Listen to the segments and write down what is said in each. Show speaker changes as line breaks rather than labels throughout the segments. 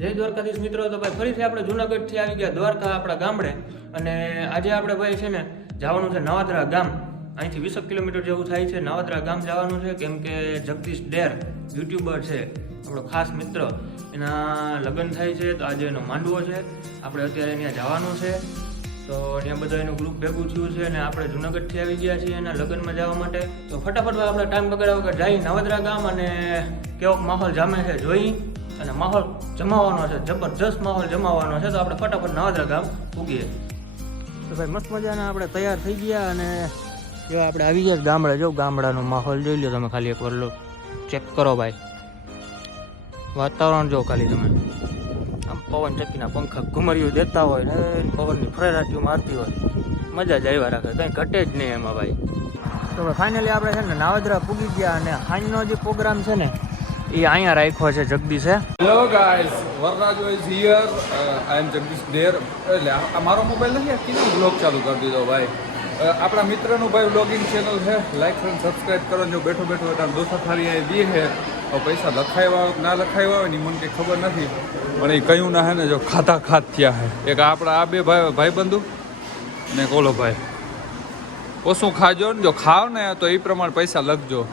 જય દ્વારકાધીશ મિત્રો. તો ભાઈ ફરીથી આપણે જુનાગઢથી આવી ગયા, દ્વારકા આપણા ગામડે. અને આજે આપણે ભાઈ છે ને જવાનું છે નવાદરા ગામ. અહીંથી વીસક કિલોમીટર જેવું થાય છે, નવાદરા ગામ જવાનું છે. કેમ કે જગદીશ ડેર, યુટ્યુબર છે, આપણો ખાસ મિત્ર. એના લગ્ન થાય છે, તો આજે એનો માંડવો છે. આપણે અત્યારે ત્યાં જવાનું છે. તો ત્યાં બધા એનું ગ્રુપ ભેગું થયું છે અને આપણે જુનાગઢથી આવી ગયા છીએ એના લગ્નમાં જવા માટે. તો ફટાફટ આપણે ટાઈમ બગાડ્યા વગર જઈ નવદરા ગામ અને કેવો માહોલ જામે છે, જોઈ. અને માહોલ જમાવવાનો છે, જબરજસ્ત માહોલ જમાવવાનો છે, તો આપણે ફટાફટ નવાદરા ગામ પૂગીએ તો ભાઈ, મસ્ત મજાના આપણે તૈયાર થઈ ગયા અને જો આપણે આવી ગયા ગામડે, જો ગામડાનો માહોલ જોઈ લો તમે ખાલી એક વાર, લો. ચેક કરો ભાઈ. વાતાવરણ જો ખાલી તમે. આમ પવન ચક્કીના પંખા ઘુમરિયું દેતા હોય ને, પવનની ફરેરાટીઓ મારતી હોય. મજા જ આવ્યા રાખે, કંઈ ઘટે જ નહીં એમાં ભાઈ. તો ફાઇનલી આપણે છે ને નાવદરા પૂગી ગયા અને હાંજનો જે પ્રોગ્રામ છે ને એ અહીંયા રાખ્યો છે જગદીશે
hello guys વરરાજ is here I am Jagdish there. એટલે આ મારો મોબાઈલ નથી કીધું બ્લોગ ચાલુ કરી દીધો ભાઈ? આપણા મિત્રનું ભાઈ બ્લોગિંગ ચેનલ છે. લાઈક અને સબસ્ક્રાઈબ કરો, જો બેઠો બેઠો એટલે દોસ્ત થારી આવી દે છે. પૈસા લખાવ્યા હોય, ના લખાવ્યા હોય ને મને કંઈ ખબર નથી. પણ એ કયું ના હે ને, જો ખાતા ખાત થયા હે એક આપણા આ બે ભાઈ ભાઈબંધુ ને કોલો ભાઈ. ઓછું ખાજો ને જો ખાવ ને, તો એ પ્રમાણે પૈસા લખજો.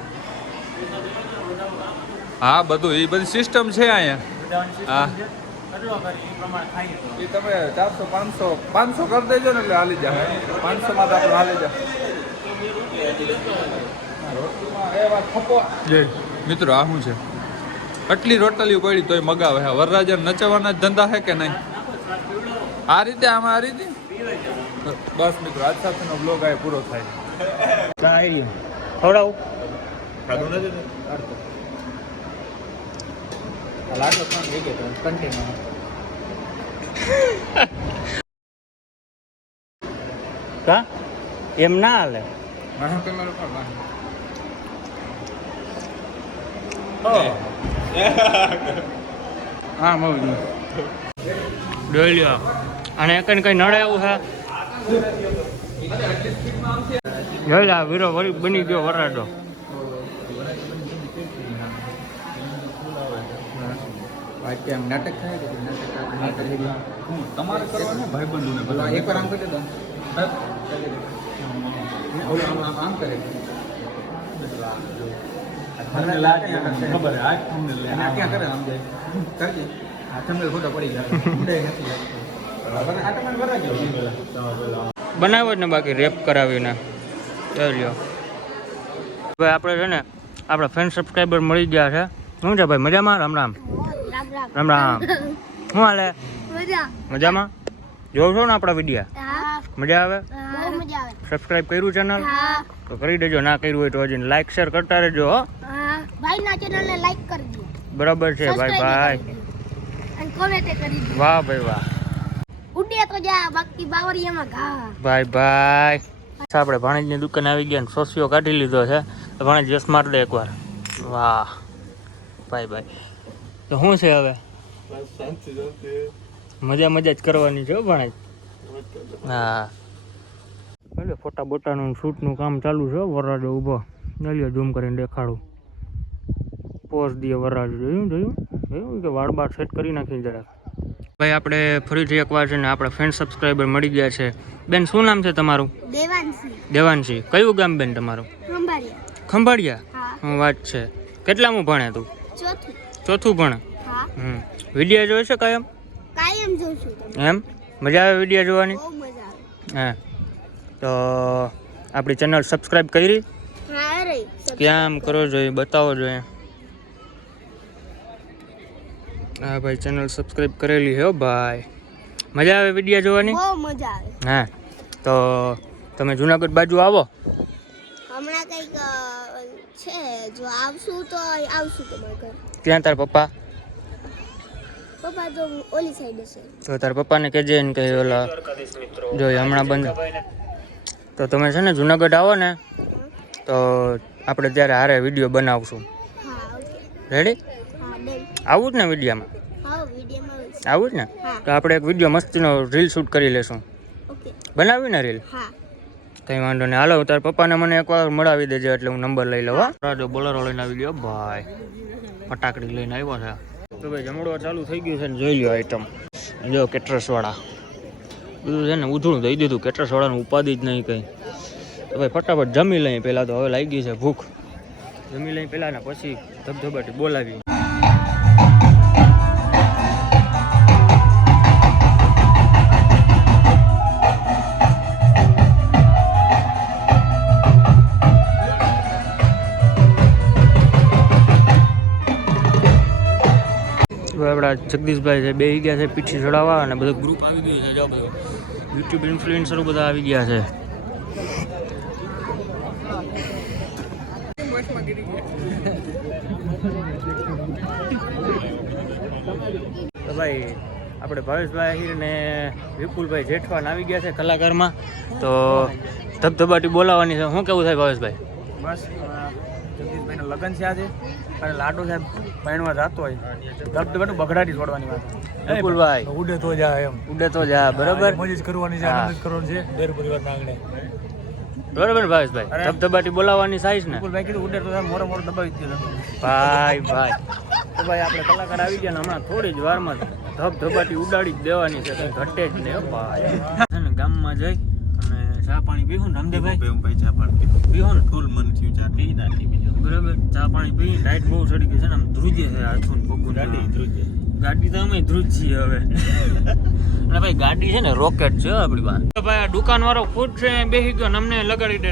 હા બધું એ બધી સિસ્ટમ છે અહીંયા. હા. એ તમે ચારસો પાંચસો પાંચસો કરી દેજો ને એટલે હાલી જાય. પાંચસો માં આપણે હાલી જાય. મિત્રો આ શું છે? આટલી રોટલીઓ પડી તોય મગાવે. હા વરરાજા નચાવવાના જ ધંધા છે કે નહીં? આ રીતે આમાં આ રીતે? બસ મિત્રો આજ સાથેનો બ્લોગ આ પૂરો થાય.
કા? એમ ના હાલે?
હા મવું
ડોલ્યો અને કઈ કઈ નડે એવું છે? જોઈ લે આ વીરો વરી બની ગયો વરાડો.
નાટક થાય કે નાટક
તમારે કરવાનું ભાઈ બંધુને?
એક વાર આમ કરી દો. ઓલું આમ આમ આમ કરે?
ખબર હે આજ તમને
આ ક્યાં કરે આમ જાય? કરજે. આ તમને ખોટા પડી જાય. ઉડે નથી બરાબર? આ તમને બરાબર
બનાવ્યો જ ને બાકી રેપ કરાવીને. ચાલ્યો લ્યો. ભાઈ આપણે છે ને આપણા ફ્રેન્ડ સબસ્ક્રાઈબર મળી ગયા છે. શું છે ભાઈ મજામાં? રામ રામ.
રામ રામ.
શું હાલે? મજામાં? જોઉં છો ને આપણા વિડીયા? મજા આવે? સબસ્ક્રાઈબ કર્યું ચેનલ તો કરી દેજો ના કર્યું હોય તો હજી લાઈક શેર કરતા રહેજો હો.
ભાઈ ના ચેનલ ને લાઈક કરી દો.
બરાબર છે ભાઈ ભાઈ
અને કોમેન્ટ કરી દો.
વાહ ભાઈ વાહ.
ઉડે તો જા બાકી બાવરીયામાં ઘા.
ભાઈ ભાઈ. આપણે ભાણેજની દુકાન આવી ગયા ને સોસિયો કાઢી લીધો છે. ભાણેજ જસ માર દે એકવાર. વાહ. ભાઈ ભાઈ. તો શું છે હવે? મજા મજા જ કરવાની છે ભણાય. હા. એટલે ફોટા બોટાનું શૂટનું કામ ચાલુ છે વરરાજો ઊભો. નલિયો ઝૂમ કરીને દેખાડું. પોઝ દે વરરાજો જોયું જોયું? જોયું કે વાળ બાર સેટ કરી નાખી જરાક? ભાઈ આપણે ફરીથી એકવાર છે ને આપણા ફ્રેન્ડ સબસ્ક્રાઈબર મળી ગયા છે. બેન શું નામ છે તમારું?
દેવાંશી.
દેવાંશી. કયું ગામ બેન તમારું?
ખંભાળિયા.
ખંભાળિયા?
હા.
હું વાત છે. કેટલામું ભણે તું?
ચોથું.
ચોથું ભણે. હમ. વીડિયો જોયો છે કાયમ?
કાયમ જોઉં છું
એમ? મજા આવે વીડિયો જોવાની?
બહુ મજા આવે.
હા. તો આપણી ચેનલ સબસ્ક્રાઈબ કરી?
હા
કરવો કરો જોઈએ બતાવો જોઈએ હા ભાઈ ચેનલ સબસ્ક્રાઈબ કરેલી છે હો ભાઈ. મજા આવે વીડિયો જોવાની?
બહુ મજા આવે.
હા. તો તમે જુનાગઢ બાજુ આવો?
હમણાં કંઈક છે જો આવશું તો આવશું તમારે ઘર.
ત્યાં તાર પપ્પા?
પપ્પા તો ઓલી સાઈડ હશે.
તો તાર પપ્પાને કહેજે ને કે ઓલા જો હમણાં બંધ. તો તમે છે ને જુનાગઢ આવો ને તો આપણે ત્યારે હારે વીડિયો બનાવશું. રેડી આવું જ ને વિડીયામાં? આવું જ ને? તો આપણે એક વીડિયો મસ્તીનો રીલ શૂટ કરી લેશું. બનાવ્યું ને રીલ
હા.
કંઈ વાંધો નહીં. હાલો, તાર પપ્પાને મને એકવાર મળાવી દેજે એટલે હું નંબર લઈ લઉં, હા. જો બોલરો લઈને આવી ગયો. ભાઈ, ફટાકડી લઈને આવ્યો છે. તો ભાઈ જમડવા ચાલુ થઈ ગયું છે ને જોઈ લ્યો આઈટમ જો, કેટરસવાળા. બધું છે ને ઉધળું દઈ દીધું. કેટરસવાળાનું ઉપાધિ જ નહીં કંઈ. તો ભાઈ, ફટાફટ જમી લઈએ. પહેલાં તો હવે લાગી છે ભૂખ. જમી લઈએ પહેલાં ને પછી ધબધબાટી બોલાવી આપણા જગદીશભાઈ છે, બે ગયા છે પીઠી ચડાવવા અને બધું ગ્રુપ આવી ગયું છે જો બધું. યુટ્યુબ ઇન્ફ્લુએન્સરો બધા આવી ગયા છે. ભાઈ, આપણે ભાવેશભાઈ ને વિપુલભાઈ જેઠવાન આવી ગયા છે કલાકારમાં. તો ધબધબાટી બોલાવવાની છે. શું કેવું થાય ભાવેશભાઈ?
બસ જગદીશભાઈના લગ્ન છે આજે. અને લાડુ સાહેબ પહેણવા જતો હોય. ધબધબાટું બગડાટી છોડવાની વાત.
વિપુલભાઈ
ઉડે તો જા એમ.
ઉડે તો જા બરાબર?
મોજ કરવાની છે. આનંદ કરવાનો છે દેર પરિવારના આંગણે.
બરાબર ભાવેશભાઈ. ધબધબાટી બોલાવવાની સાઈઝ ને?
વિપુલભાઈ કીધું ઉડે તો મોરો મોરો દબાવી દીધો.
ભાઈ ભાઈ. તો ભાઈ આપણે કલાકાર આવી ગયા ને હમણાં થોડી જ વારમાં ધબધબાટી ઉડાડી જ દેવાની છે ઘટે જ નહીં ભાઈ. ને ગામમાં જઈ અને ચા પાણી પીવું ને રામદેવભાઈ પીવું ને?
ફૂલ મન થયું ચા પી નાખી બીજું.
બરાબર ચા પાણી પી ડાયટ બહુ ચડી ગઈ છે ને આમ ધ્રુજે છે હાથું ને પગું
ગાડી ધ્રુજે.
ગાડી તો અમે ધ્રુજ છીએ હવે. અને ભાઈ ગાડી છે ને રોકેટ છે આપણી પાસે. ભાઈ આ દુકાન વાળો ખુદ છે બેસી ગયો ને અમને લગાડી દે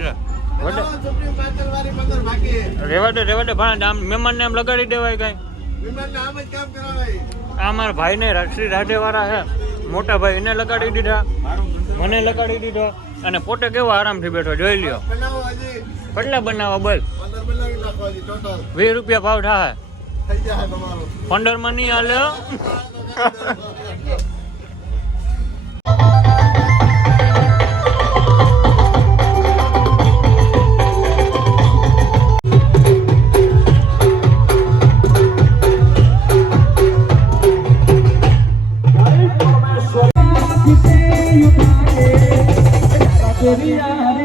રેવા દે રેવા દે ભાણા આમ મહેમાનને આમ લગાડી દેવાય કઈ. આ મારા ભાઈને શ્રી રાધે વાળા છે. મોટા ભાઈ એને લગાડી દીધા. મને લગાડી દીધો અને પોતે કેવો આરામથી બેઠો, જોઈ લ્યો. કેટલા બનાવવા બોલ. વીસ રૂપિયા ભાવ થાય પંદરમાં નહીં હાલે you. করিয়া